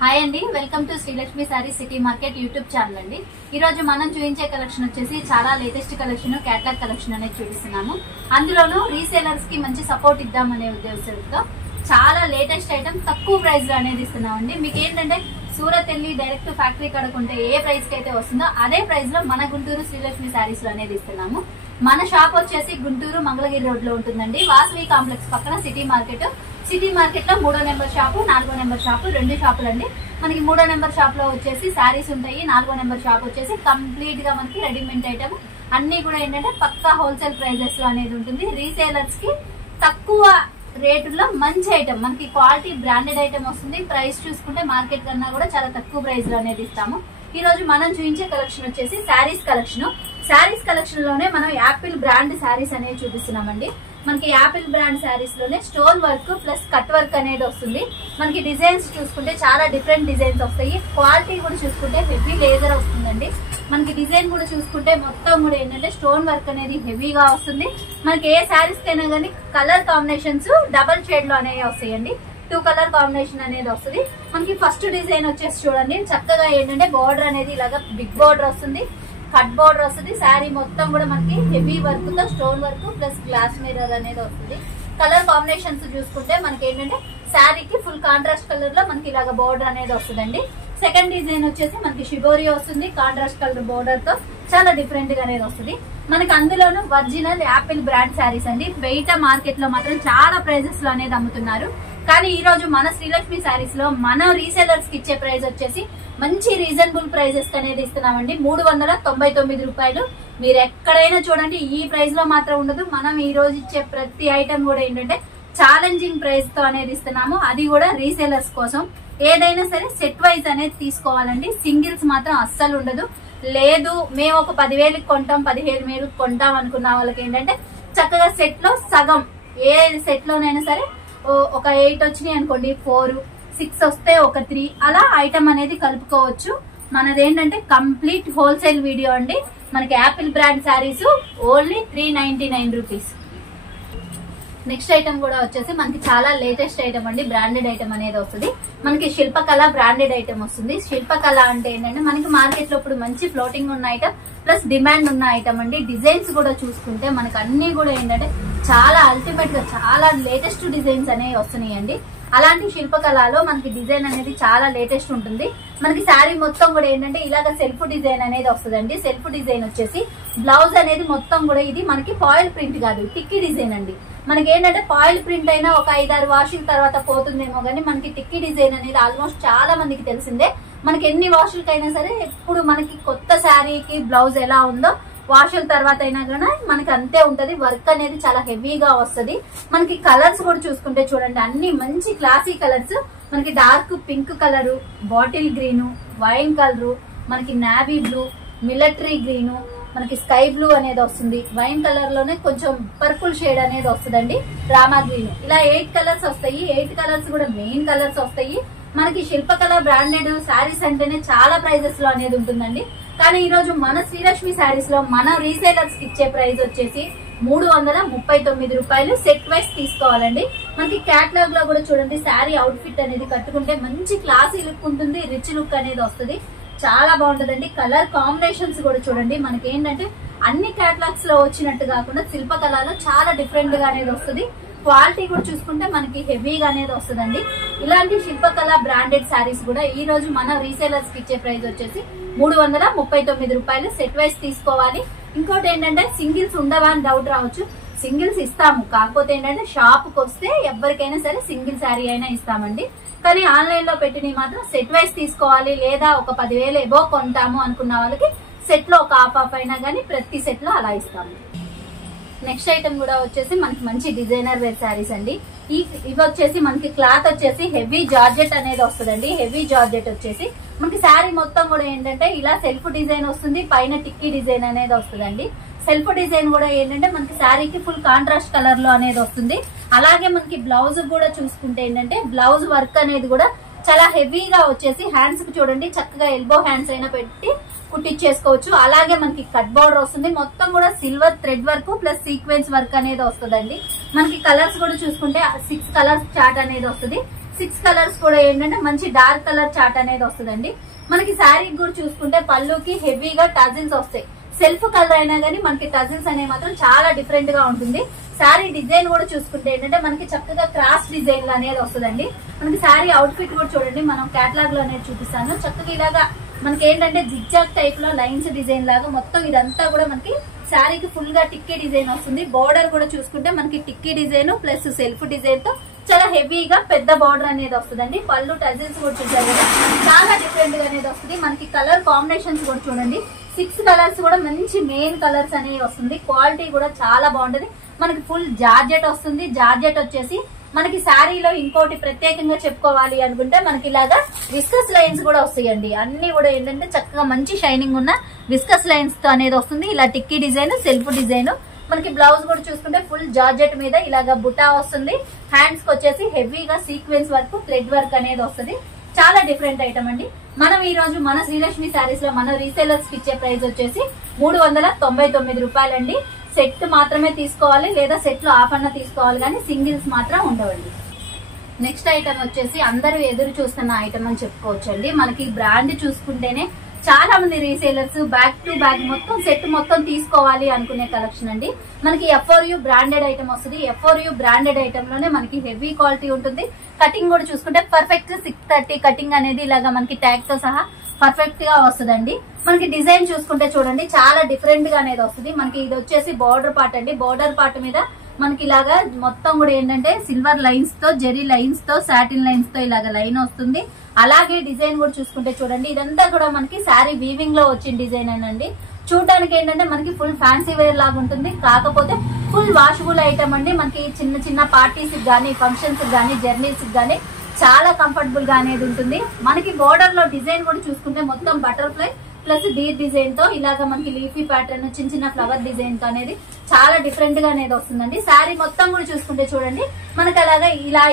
Hi అండి, welcome to Srilakshmi sorry city market YouTube channel అండి. ఈ రోజు మనం చూపించే కలెక్షన్ వచ్చేసి చాలా లేటెస్ట్ కలెక్షన్, క్యాటలాగ్ కలెక్షన్ అనేది చూపిస్తున్నాము. అందులోనూ రీసేలర్స్ కి మంచి సపోర్ట్ ఇద్దామనే ఉద్దేశంతో చాలా లేటెస్ట్ ఐటమ్ తక్కువ ప్రైస్ లో అనేది ఇస్తున్నామండి. మీకు ఏంటంటే సూరత్ వెళ్ళి డైరెక్ట్ ఫ్యాక్టరీ కడుకుంటే ఏ ప్రైస్ కి అయితే వస్తుందో అదే ప్రైస్ లో మన గుంటూరు శ్రీలక్ష్మి సారీస్ లో అనేది ఇస్తున్నాము. మన షాప్ వచ్చేసి గుంటూరు మంగళగిరి రోడ్ లో ఉంటుందండి. వాసవి కాంప్లెక్స్ పక్కన సిటీ మార్కెట్ లో 3వ నెంబర్ షాపు, 4వ నెంబర్ షాపు, 2 షాపులు అండి. మనకి 3వ నెంబర్ షాప్ లో వచ్చేసి శారీస్ ఉంటాయి. 4వ నెంబర్ షాప్ వచ్చేసి కంప్లీట్ గా మనకి రెడీమేడ్ ఐటమ్ అన్ని కూడా ఏంటంటే పక్కా హోల్సేల్ ప్రైజెస్ లో అనేది ఉంటుంది. రీసేలర్స్ కి తక్కువ రేటులో మంచి ఐటమ్, మనకి క్వాలిటీ బ్రాండెడ్ ఐటమ్ వస్తుంది. ప్రైస్ చూసుకుంటే మార్కెట్ కన్నా కూడా చాలా తక్కువ ప్రైస్ లో అనేది ఇస్తాము. ఈ రోజు మనం చూపించే కలెక్షన్ వచ్చేసి శారీస్ కలెక్షన్. శారీస్ కలెక్షన్ లోనే మనం యాపిల్ బ్రాండ్ శారీస్ అనేది చూపిస్తున్నామండి. మనకి యాపిల్ బ్రాండ్ శారీస్ లోనే stone work plus cut work అనేది వస్తుంది. మనకి డిజైన్స్ చూసుకుంటే చాలా డిఫరెంట్ డిజైన్స్ వస్తాయి. క్వాలిటీ కూడా చూసుకుంటే హెవీ లేజర్ వస్తుందండి. మనకి డిజైన్ కూడా చూసుకుంటే మొత్తం కూడా ఏంటంటే స్టోన్ వర్క్ అనేది హెవీగా వస్తుంది. మనకి ఏ శారీస్ కైనా కానీ కలర్ కాంబినేషన్స్ డబల్ షేడ్ లో అనేవి వస్తాయండి. 2 కలర్ కాంబినేషన్ అనేది వస్తుంది. మనకి ఫస్ట్ డిజైన్ వచ్చేసి చూడండి, చక్కగా ఏంటంటే బార్డర్ అనేది ఇలాగా బిగ్ బార్డర్ వస్తుంది, కట్ బార్డర్ వస్తుంది. శారీ మొత్తం కూడా మనకి హెవీ వర్క్ తో stone work plus glass mirror అనేది వస్తుంది. కలర్ కాంబినేషన్స్ చూసుకుంటే మనకి ఏంటంటే శారీకి ఫుల్ కాంట్రాస్ట్ కలర్ లో మనకి ఇలాగ బార్డర్ అనేది వస్తుందండి. సెకండ్ డిజైన్ వచ్చేసి మనకి షిబోరి వస్తుంది, కాంట్రాస్ట్ కలర్ బార్డర్ తో చాలా డిఫరెంట్ గా అనేది వస్తుంది. మనకి అందులోనూ ఒరిజినల్ యాపిల్ బ్రాండ్ శారీస్ అండి. బయట మార్కెట్ లో మాత్రం చాలా ప్రైజెస్ లో అనేది అమ్ముతున్నారు. కానీ ఈ రోజు మన శ్రీలక్ష్మి శారీస్ లో మన రీసేలర్స్ కి ఇచ్చే ప్రైస్ వచ్చేసి మంచి రీజనబుల్ ప్రైజెస్ అనేది ఇస్తున్నామండి. 399 రూపాయలు. మీరు ఎక్కడైనా చూడండి ఈ ప్రైస్ లో మాత్రం ఉండదు. మనం ఈ రోజు ఇచ్చే ప్రతి ఐటమ్ కూడా ఏంటంటే ఛాలెంజింగ్ ప్రైస్ తో అనేది ఇస్తున్నాము. అది కూడా రీసేలర్స్ కోసం. ఏదైనా సరే సెట్ వైజ్ అనేది తీసుకోవాలండి. సింగిల్స్ మాత్రం అస్సలు ఉండదు. లేదు మేము ఒక 10,000 కొంటాం, 15,000 కొంటాం అనుకున్న వాళ్ళకి ఏంటంటే చక్కగా సెట్ లో సగం, ఏ సెట్ లోనైనా సరే ఒక 8 వచ్చినాయి అనుకోండి, 4, 6 వస్తే ఒక 3 అలా ఐటమ్ అనేది కలుపుకోవచ్చు. మనది ఏంటంటే కంప్లీట్ హోల్సేల్ వీడియో అండి. మనకి Apple brand saris only 399 rupees. Next item కూడా వచ్చేసి మనకి చాలా లేటెస్ట్ ఐటమ్ అండి. బ్రాండెడ్ ఐటమ్ అనేది వస్తుంది. మనకి శిల్పకళ బ్రాండెడ్ ఐటమ్ వస్తుంది. శిల్పకళ అంటే ఏంటంటే మనకి మార్కెట్ లో ఇప్పుడు మంచి ఫ్లోటింగ్ ఉన్న ఐటమ్ ప్లస్ డిమాండ్ ఉన్న ఐటమ్ అండి. డిజైన్స్ కూడా చూసుకుంటే మనకి అన్ని కూడా ఏంటంటే చాలా అల్టిమేట్ గా చాలా లేటెస్ట్ డిజైన్స్ అనేవి వస్తున్నాయండి. అలాంటి శిల్పకళలో మనకి డిజైన్ అనేది చాలా లేటెస్ట్ ఉంటుంది. మనకి శారీ మొత్తం కూడా ఏంటంటే ఇలాగ సెల్ఫ్ డిజైన్ అనేది వస్తుందండి. సెల్ఫ్ డిజైన్ వచ్చేసి బ్లౌజ్ అనేది మొత్తం కూడా ఇది మనకి ఫాయిల్ ప్రింట్ కాదు, టిక్కీ డిజైన్ అండి. మనకి ఏంటంటే ఫాయిల్ ప్రింట్ అయినా ఒక 5-6 వాషుల తర్వాత పోతుందేమో కానీ మనకి టిక్కీ డిజైన్ అనేది ఆల్మోస్ట్ చాలా మందికి తెలిసిందే. మనకి ఎన్ని వాషులకైనా సరే ఎప్పుడు మనకి కొత్త శారీకి బ్లౌజ్ ఎలా ఉందో వాషుల తర్వాత అయినా కానీ మనకి అంతే ఉంటది. వర్క్ అనేది చాలా హెవీగా వస్తుంది. మనకి కలర్స్ కూడా చూసుకుంటే చూడండి, అన్ని మంచి క్లాసీ కలర్స్. మనకి dark pink colour, bottle green, wine colour, మనకి నావీ బ్లూ, మిలిటరీ గ్రీను, మనకి స్కై బ్లూ అనేది వస్తుంది. వైన్ కలర్ లోనే కొంచెం పర్పుల్ షేడ్ అనేది వస్తుందండి, రామా గ్రీన్. ఇలా 8 కలర్స్ వస్తాయి. 8 కలర్స్ కూడా మెయిన్ కలర్స్ వస్తాయి. మనకి శిల్పకళ బ్రాండెడ్ శారీస్ అంటేనే చాలా ప్రైజెస్ లో అనేది ఉంటుందండి. కానీ ఈ రోజు మన శ్రీలక్ష్మి శారీస్ లో మన రీసేలర్స్ కి ఇచ్చే ప్రైస్ వచ్చేసి 339 రూపాయలు. సెట్ వైస్ తీసుకోవాలండి. మనకి క్యాటలాగ్ లో కూడా చూడండి, శారీ అవుట్ ఫిట్ అనేది కట్టుకుంటే మంచి క్లాసీ లుక్ ఉంటుంది, రిచ్ లుక్ అనేది వస్తుంది. చాలా బాగుంటదండి. కలర్ కాంబినేషన్స్ కూడా చూడండి, మనకి ఏంటంటే అన్ని క్యాటలాగ్స్ లో వచ్చినట్టు కాకుండా శిల్పకళలో చాలా డిఫరెంట్ గా అనేది వస్తుంది. క్వాలిటీ కూడా చూసుకుంటే మనకి హెవీగా అనేది వస్తుందండి. ఇలాంటి శిల్పకళ బ్రాండెడ్ శారీస్ కూడా ఈ రోజు మన రీసేలర్స్ కి ఇచ్చే ప్రైస్ వచ్చేసి 339 రూపాయలు. సెట్ వైస్ తీసుకోవాలి. ఇంకోటి ఏంటంటే సింగిల్స్ ఉండవా అని డౌట్ రావచ్చు. సింగిల్స్ ఇస్తాము, కాకపోతే ఏంటంటే షాప్ కి వస్తే ఎవరికైనా సరే సింగిల్ శారీ అయినా ఇస్తామండి. కానీ ఆన్లైన్ లో పెట్టినవి మాత్రం సెట్ వైస్ తీసుకోవాలి. లేదా ఒక 10,000 ఎబో కొంటాము అనుకున్న వాళ్ళకి సెట్ లో ఒక హాఫ్ అయినా కానీ ప్రతి సెట్ లో అలా ఇస్తాము. నెక్స్ట్ ఐటమ్ కూడా వచ్చేసి మనకి మంచి డిజైనర్ వేర్ శారీస్ అండి. ఇవి వచ్చేసి మనకి క్లాత్ వచ్చేసి హెవీ జార్జెట్ అనేది వస్తుందండి. హెవీ జార్జెట్ వచ్చేసి మనకి శారీ మొత్తం కూడా ఏంటంటే ఇలా సెల్ఫ్ డిజైన్ వస్తుంది, పైన టిక్కీ డిజైన్ అనేది వస్తుందండి. సెల్ఫ్ డిజైన్ కూడా ఏంటంటే మనకి శారీకి ఫుల్ కాంట్రాస్ట్ కలర్ లో అనేది వస్తుంది. అలాగే మనకి బ్లౌజ్ కూడా చూసుకుంటే ఏంటంటే బ్లౌజ్ వర్క్ అనేది కూడా చాలా హెవీగా వచ్చేసి హ్యాండ్స్ కి చూడండి చక్కగా ఎల్బో హ్యాండ్స్ అయినా పెట్టి కుట్టించేసుకోవచ్చు. అలాగే మనకి కట్ బోర్డర్ వస్తుంది. మొత్తం కూడా silver thread work plus sequence work అనేది వస్తుందండి. మనకి కలర్స్ కూడా చూసుకుంటే 6 కలర్స్ చార్ట్ అనేది వస్తుంది. 6 కలర్స్ కూడా ఏంటంటే మంచి డార్క్ కలర్ చార్ట్ అనేది వస్తుందండి. మనకి శారీ కూడా చూసుకుంటే పళ్ళుకి హెవీగా టజిల్స్ వస్తాయి. సెల్ఫ్ కలర్ అయినా గానీ మనకి టజిల్స్ అనేవి మాత్రం చాలా డిఫరెంట్ గా ఉంటుంది. శారీ డిజైన్ కూడా చూసుకుంటే ఏంటంటే మనకి చక్కగా క్రాస్ డిజైన్ అనేది వస్తుందండి. మనకి శారీ అవుట్ ఫిట్ కూడా చూడండి, మనం కేటలాగ్ లో అనేది చూపిస్తాను. చక్కగా ఇలాగా మనకి ఏంటంటే జిగ్జాగ్ టైప్ లో లైన్స్ డిజైన్ లాగా మొత్తం ఇదంతా కూడా మనకి శారీకి ఫుల్ గా టిక్కీ డిజైన్ వస్తుంది. బోర్డర్ కూడా చూసుకుంటే మనకి టిక్కీ డిజైన్ ప్లస్ సెల్ఫ్ డిజైన్ తో చాలా హెవీగా పెద్ద బార్డర్ అనేది వస్తుందండి. పళ్ళు టజిల్స్ కూడా చూసారు కదా, చాలా డిఫరెంట్ గా అనేది వస్తుంది. మనకి కలర్ కాంబినేషన్స్ కూడా చూడండి, 6 కలర్స్ కూడా మంచి మెయిన్ కలర్స్ అనేవి వస్తుంది. క్వాలిటీ కూడా చాలా బాగుంటది. మనకి ఫుల్ జార్జెట్ వస్తుంది. జార్జెట్ వచ్చేసి మనకి శారీలో ఇంకోటి ప్రత్యేకంగా చెప్పుకోవాలి అనుకుంటే మనకి ఇలాగా విస్కస్ లైన్స్ కూడా వస్తాయండి. అన్ని కూడా ఏంటంటే చక్కగా మంచి షైనింగ్ ఉన్న విస్కస్ లైన్స్ తో అనేది వస్తుంది. ఇలా టిక్కీ డిజైన్, సెల్ఫ్ డిజైన్. మనకి బ్లౌజ్ కూడా చూసుకుంటే ఫుల్ జార్జెట్ మీద ఇలాగా బుటా వస్తుంది. హ్యాండ్స్ కి వచ్చేసి హెవీగా సీక్వెన్స్ వర్క్, థ్రెడ్ వర్క్ అనేది వస్తుంది. చాలా డిఫరెంట్ ఐటమ్ అండి. మనం ఈ రోజు మన శ్రీలక్ష్మి శారీస్ లో మన రీసేలర్స్ కి ఇచ్చే ప్రైస్ వచ్చేసి 399 రూపాయలండి. సెట్ మాత్రమే తీసుకోవాలి, లేదా సెట్ లో హాఫ్ అన్న తీసుకోవాలి, కానీ సింగిల్స్ మాత్రం ఉండవండి. నెక్స్ట్ ఐటమ్ వచ్చేసి అందరూ ఎదురు చూస్తున్న ఐటమ్ అని చెప్పుకోవచ్చండి. మనకి బ్రాండ్ చూసుకుంటేనే చాలా మంది రీసేలర్స్ బ్యాక్ టు బ్యాక్ మొత్తం సెట్ మొత్తం తీసుకోవాలి అనుకునే కలెక్షన్ అండి. మనకి FRU బ్రాండెడ్ ఐటమ్ వస్తుంది. FRU బ్రాండెడ్ ఐటమ్ లోనే మనకి హెవీ క్వాలిటీ ఉంటుంది. కటింగ్ కూడా చూసుకుంటే పర్ఫెక్ట్ 630 కటింగ్ అనేది ఇలాగా మనకి ట్యాగ్ తో సహా పర్ఫెక్ట్ గా వస్తుందండి. మనకి డిజైన్ చూసుకుంటే చూడండి చాలా డిఫరెంట్ గా అనేది వస్తుంది. మనకి ఇది వచ్చేసి బార్డర్ పార్ట్ అండి. బార్డర్ పార్ట్ మీద మనకి ఇలాగా మొత్తం కూడా ఏంటంటే సిల్వర్ లైన్స్ తో, జెరీ లైన్స్ తో, సాటిన్ లైన్స్ తో ఇలాగా లైన్ వస్తుంది. అలాగే డిజైన్ కూడా చూసుకుంటే చూడండి, ఇదంతా కూడా మనకి శారీ వీవింగ్ లో వచ్చిన డిజైన్ అండి. చూడడానికి ఏంటంటే మనకి ఫుల్ ఫ్యాన్సీ వేర్ లాగా ఉంటుంది. కాకపోతే ఫుల్ వాషబుల్ ఐటమ్ అండి. మనకి చిన్న చిన్న పార్టీస్ గానీ, ఫంక్షన్స్ గానీ, జర్నీస్ గానీ చాలా కంఫర్టబుల్ గా అనేది ఉంటుంది. మనకి బోర్డర్ లో డిజైన్ కూడా చూసుకుంటే మొత్తం బటర్ఫ్లై ప్లస్ డీర్ డిజైన్ తో ఇలాగా మనకి లీఫీ ప్యాటర్న్, చిన్న చిన్న ఫ్లవర్ డిజైన్ తో అనేది చాలా డిఫరెంట్ గా అనేది వస్తుందండి. శారీ మొత్తం కూడా చూసుకుంటే చూడండి మనకి అలాగా ఇలా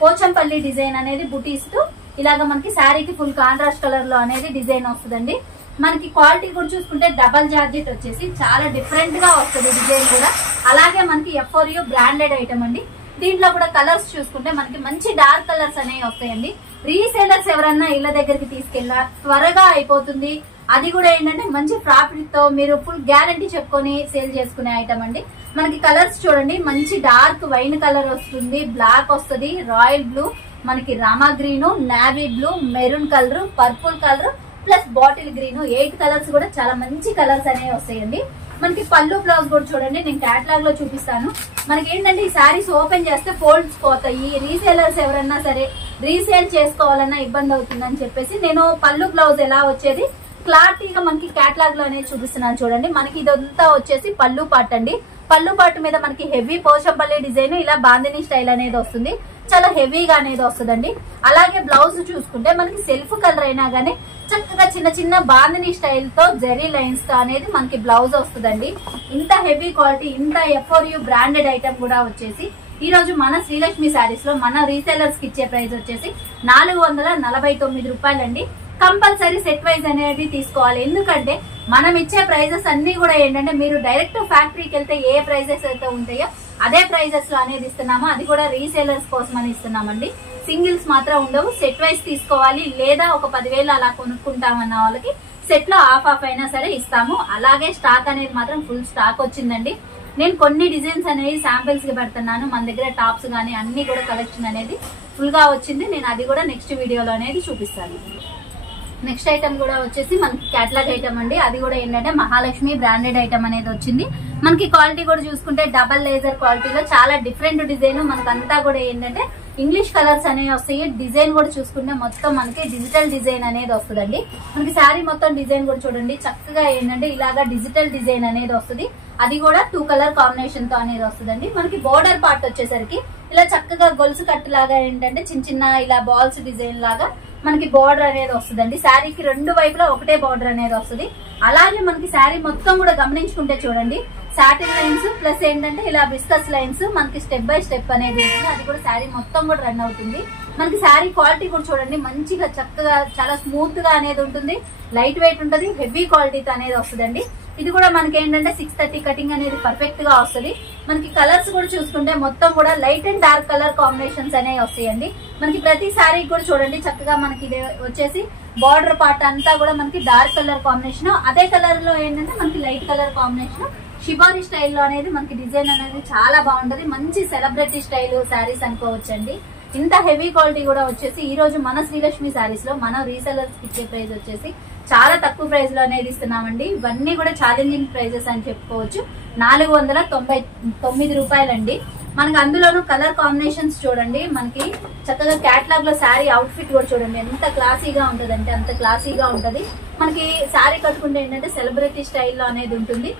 పోచంపల్లి డిజైన్ అనేది బుటీస్ తో ఇలాగా మనకి శారీకి ఫుల్ కాంట్రాస్ట్ కలర్ లో అనేది డిజైన్ వస్తుందండి. మనకి క్వాలిటీ కూడా చూసుకుంటే డబల్ జార్జెట్ వచ్చేసి చాలా డిఫరెంట్ గా వస్తుంది డిజైన్ కూడా. అలాగే మనకి FRU బ్రాండెడ్ ఐటమ్ అండి. దీంట్లో కూడా కలర్స్ చూసుకుంటే మనకి మంచి డార్క్ కలర్స్ అనేవి వస్తాయండి. రీసేలర్స్ ఎవరన్నా ఇళ్ల దగ్గరికి తీసుకెళ్ళా త్వరగా అయిపోతుంది. అది కూడా ఏంటంటే మంచి ప్రాఫిట్ తో మీరు ఫుల్ గ్యారంటీ చెప్పుకొని సేల్ చేసుకునే ఐటమ్ అండి. మనకి కలర్స్ చూడండి, మంచి డార్క్ వైన్ కలర్ వస్తుంది, బ్లాక్ వస్తుంది, రాయల్ బ్లూ, మనకి Rama green, navy blue, maroon colour, purple colour plus bottle green, 8 colours కూడా చాలా మంచి కలర్స్ అనేవి వస్తాయండి. మనకి పళ్ళు బ్లౌజ్ కూడా చూడండి, నేను క్యాటలాగ్ లో చూపిస్తాను. మనకి ఏంటంటే ఈ శారీస్ ఓపెన్ చేస్తే ఫోల్డ్స్ పోతాయి. రీసేలర్స్ ఎవరన్నా సరే రీసేల్ చేసుకోవాలన్నా ఇబ్బంది అవుతుందని చెప్పేసి నేను పళ్ళు బ్లౌజ్ ఎలా వచ్చేది క్లారిటీగా మనకి క్యాటలాగ్ లో అనేది చూపిస్తున్నాను చూడండి. మనకి ఇదంతా వచ్చేసి పళ్ళు పార్ట్ అండి. పళ్ళు పార్ట్ మీద మనకి హెవీ పోచంపల్లి డిజైన్, ఇలా బాందిని స్టైల్ అనేది వస్తుంది. చాలా హెవీగా అనేది వస్తుందండి. అలాగే బ్లౌజ్ చూసుకుంటే మనకి సెల్ఫ్ కలర్ అయినా గానీ చక్కగా చిన్న చిన్న బాందిని స్టైల్ తో జెరీ లైన్స్ తో అనేది మనకి బ్లౌజ్ వస్తుందండి. ఇంత హెవీ క్వాలిటీ, ఇంత FRU బ్రాండెడ్ ఐటమ్ కూడా వచ్చేసి ఈ రోజు మన శ్రీలక్ష్మి శారీస్ లో మన రీసేలర్స్ కి ఇచ్చే ప్రైస్ వచ్చేసి 449 రూపాయలండి. కంపల్సరీ సెట్ వైజ్ అనేది తీసుకోవాలి. ఎందుకంటే మనం ఇచ్చే ప్రైజెస్ అన్ని కూడా ఏంటంటే మీరు డైరెక్ట్ ఫ్యాక్టరీకి వెళ్తే ఏ ప్రైజెస్ అయితే ఉంటాయో అదే ప్రైజెస్ లో అనేది ఇస్తున్నాము. అది కూడా రీసేలర్స్ కోసం అని ఇస్తున్నామండి. సింగిల్స్ మాత్రం ఉండవు. సెట్ వైజ్ తీసుకోవాలి, లేదా ఒక 10,000 అలా కొనుక్కుంటామన్న వాళ్ళకి సెట్ లో హాఫ్ అయినా సరే ఇస్తాము. అలాగే స్టాక్ అనేది మాత్రం ఫుల్ స్టాక్ వచ్చిందండి. నేను కొన్ని డిజైన్స్ అనేవి శాంపిల్స్ కి పెడుతున్నాను. మన దగ్గర టాప్స్ గానీ అన్ని కూడా కలెక్షన్ అనేది ఫుల్ గా వచ్చింది. నేను అది కూడా నెక్స్ట్ వీడియోలో అనేది చూపిస్తాను. నెక్స్ట్ ఐటమ్ కూడా వచ్చేసి మనకి కేటలాగ్ ఐటమ్ అండి. అది కూడా ఏంటంటే మహాలక్ష్మి బ్రాండెడ్ ఐటమ్ అనేది వచ్చింది. మనకి క్వాలిటీ కూడా చూసుకుంటే డబల్ లేజర్ క్వాలిటీలో చాలా డిఫరెంట్ డిజైన్. మనకంతా కూడా ఏంటంటే ఇంగ్లీష్ కలర్స్ అనేవి వస్తాయి. డిజైన్ కూడా చూసుకుంటే మొత్తం మనకి డిజిటల్ డిజైన్ అనేది వస్తుందండి. మనకి శారీ మొత్తం డిజైన్ కూడా చూడండి చక్కగా ఏంటంటే ఇలాగా డిజిటల్ డిజైన్ అనేది వస్తుంది. అది కూడా 2 కలర్ కాంబినేషన్ తో అనేది వస్తుందండి. మనకి బోర్డర్ పార్ట్ వచ్చేసరికి ఇలా చక్కగా గొలుసు కట్టు లాగా ఏంటంటే చిన్న చిన్న ఇలా బాల్స్ డిజైన్ లాగా మనకి బోర్డర్ అనేది వస్తుందండి. శారీకి 2 వైపులా ఒకటే బోర్డర్ అనేది వస్తుంది. అలాగే మనకి శారీ మొత్తం కూడా గమనించుకుంటే చూడండి సాటిన్ లైన్స్ ప్లస్ ఏంటంటే ఇలా విస్కస్ లైన్స్ మనకి స్టెప్ బై స్టెప్ అనేది ఉంటుంది. అది కూడా శారీ మొత్తం కూడా రన్ అవుతుంది. మనకి శారీ క్వాలిటీ కూడా చూడండి మంచిగా చక్కగా చాలా స్మూత్ గా అనేది ఉంటుంది. లైట్ వెయిట్ ఉంటుంది. హెవీ క్వాలిటీతో అనేది వస్తుందండి. ఇది కూడా మనకి ఏంటంటే 630 కటింగ్ అనేది పర్ఫెక్ట్ గా వస్తుంది. మనకి కలర్స్ కూడా చూసుకుంటే మొత్తం కూడా light and dark colour combinations అనేవి వస్తాయండి. మనకి ప్రతి సారీ కూడా చూడండి చక్కగా మనకి ఇది వచ్చేసి బార్డర్ పార్ట్ అంతా కూడా మనకి డార్క్ కలర్ కాంబినేషన్, అదే కలర్ లో ఏంటంటే మనకి లైట్ కలర్ కాంబినేషన్ షిబారి స్టైల్లో అనేది మనకి డిజైన్ అనేది చాలా బాగుంటది. మంచి సెలబ్రిటీ స్టైల్ శారీస్ అనుకోవచ్చండి. ఇంత హెవీ క్వాలిటీ కూడా వచ్చేసి ఈ రోజు మన శ్రీలక్ష్మి శారీస్ లో మన రీసెలర్స్ ఇచ్చే ప్రైస్ వచ్చేసి చాలా తక్కువ ప్రైస్ లో అనేది ఇస్తున్నామండి. ఇవన్నీ కూడా ఛాలెంజింగ్ ప్రైజెస్ అని చెప్పుకోవచ్చు. 499 రూపాయలండి. మనకి అందులోనూ కలర్ కాంబినేషన్స్ చూడండి, మనకి చక్కగా క్యాటలాగ్ లో శారీ అవుట్ ఫిట్ కూడా చూడండి ఎంత క్లాసీగా ఉంటది అంటే అంత క్లాసీగా ఉంటది. మనకి శారీ కట్టుకుంటే ఏంటంటే సెలబ్రిటీ స్టైల్లో అనేది ఉంటుంది.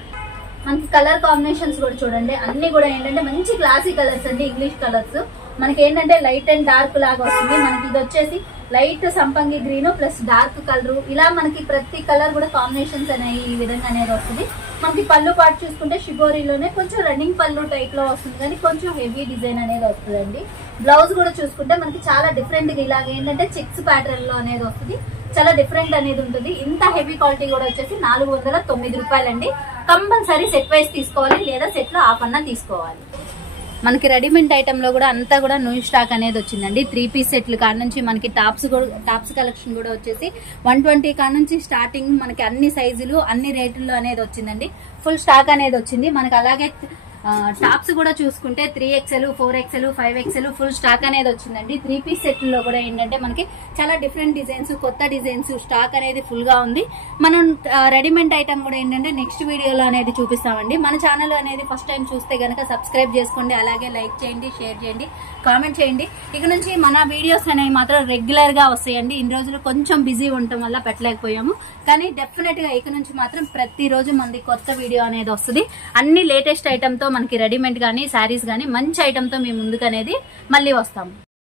మనకి కలర్ కాంబినేషన్స్ కూడా చూడండి అన్ని కూడా ఏంటంటే మంచి క్లాసీ కలర్స్ అండి, ఇంగ్లీష్ కలర్స్. మనకి ఏంటంటే లైట్ అండ్ డార్క్ లాగా వస్తుంది. మనకి ఇది వచ్చేసి లైట్ సంపంగి గ్రీన్ ప్లస్ డార్క్ కలర్, ఇలా మనకి ప్రతి కలర్ కూడా కాంబినేషన్స్ అనేవి ఈ విధంగా అనేది వస్తుంది. మనకి పళ్ళు పాటు చూసుకుంటే షిబోరీలోనే కొంచెం రన్నింగ్ పళ్ళు టైప్ లో వస్తుంది, కానీ కొంచెం హెవీ డిజైన్ అనేది వస్తుందండి. బ్లౌజ్ కూడా చూసుకుంటే మనకి చాలా డిఫరెంట్ గా ఇలాగ ఏంటంటే చెక్స్ ప్యాటర్న్ లో అనేది వస్తుంది, చాలా డిఫరెంట్ అనేది ఉంటుంది. ఇంత హెవీ క్వాలిటీ కూడా వచ్చేసి 409 రూపాయలండి. కంపల్సరీ సెట్ వైస్ తీసుకోవాలి, లేదా సెట్ లో హాఫ్ అన్నా తీసుకోవాలి. మనకి రెడీమేడ్ ఐటమ్ లో కూడా అంతా కూడా న్యూ స్టాక్ అనేది వచ్చిందండి. 3 పీస్ సెట్లు కాడ నుంచి మనకి టాప్స్ కలెక్షన్ కూడా వచ్చేసి 120 కాడ నుంచి స్టార్టింగ్ మనకి అన్ని సైజులు అన్ని రేట్లలో అనేది వచ్చిందండి. ఫుల్ స్టాక్ అనేది వచ్చింది. మనకి అలాగే టాప్స్ కూడా చూసుకుంటే 3XL 4XL 5XL full stock అనేది వచ్చిందండి. 3 పీస్ సెట్లో కూడా ఏంటంటే మనకి చాలా డిఫరెంట్ డిజైన్స్, కొత్త డిజైన్స్ స్టాక్ అనేది ఫుల్ గా ఉంది. మనం రెడీమేడ్ ఐటమ్ కూడా ఏంటంటే నెక్స్ట్ వీడియోలో అనేది చూపిస్తామండి. మన ఛానల్ అనేది ఫస్ట్ టైం చూస్తే గనక సబ్స్క్రైబ్ చేసుకోండి, అలాగే లైక్ చేయండి, షేర్ చేయండి, కామెంట్ చేయండి. ఇక నుంచి మన వీడియోస్ అనేవి మాత్రం రెగ్యులర్ గా వస్తాయండి. ఇన్ని రోజులు కొంచెం బిజీ ఉండటం వల్ల పెట్టలేకపోయాము, కానీ డెఫినెట్ గా ఇక నుంచి మాత్రం ప్రతిరోజు మనది కొత్త వీడియో అనేది వస్తుంది. అన్ని లేటెస్ట్ ఐటమ్ తో మనకి రెడీమేడ్ గానీ శారీస్ గానీ మంచి ఐటమ్ తో మీ ముందుకు అనేది మళ్ళీ వస్తాము.